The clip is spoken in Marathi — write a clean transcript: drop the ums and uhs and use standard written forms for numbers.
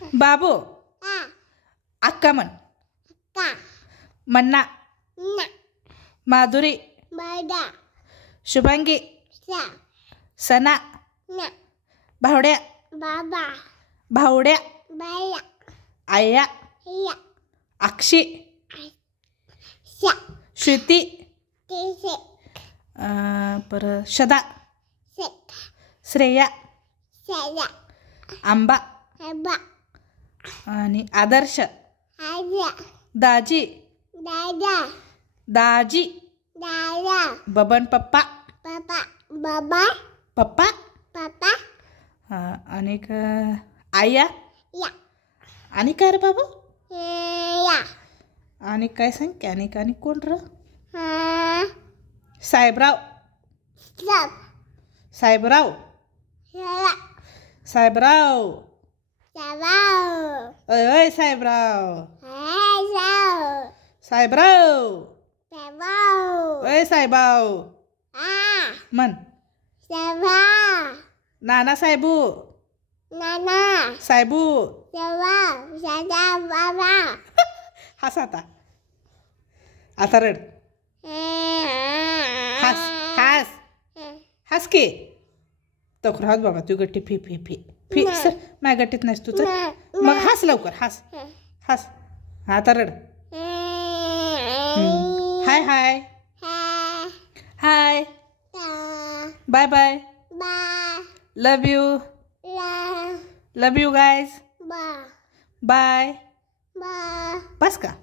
बाबू अक्का म्हण मन्ना माधुरी शुभांगी सना भावड्या भावड्या आया अक्षी श्रुती परत शदा श्रेया आंबा आणि आदर्श दाजी दाजी बबन पप्पा पप्पा आणि आया आणि काय रे बाबू आणि काय सांग की आणि कोण र साहेबराव साहेबराव साहेबराव ओय साहेबराव साहेबराव ओय साहेबाव म्हण नाना साहेबू साहेबू हस आता रड हस हस हस की तोख राहत बाबा तू गट्टी fee fee fee fee sir माझ्या गट्टीत नाहीस तू चल मग हस लवकर हस हस आता रड hi hi hi bye bye love you guys bye बस का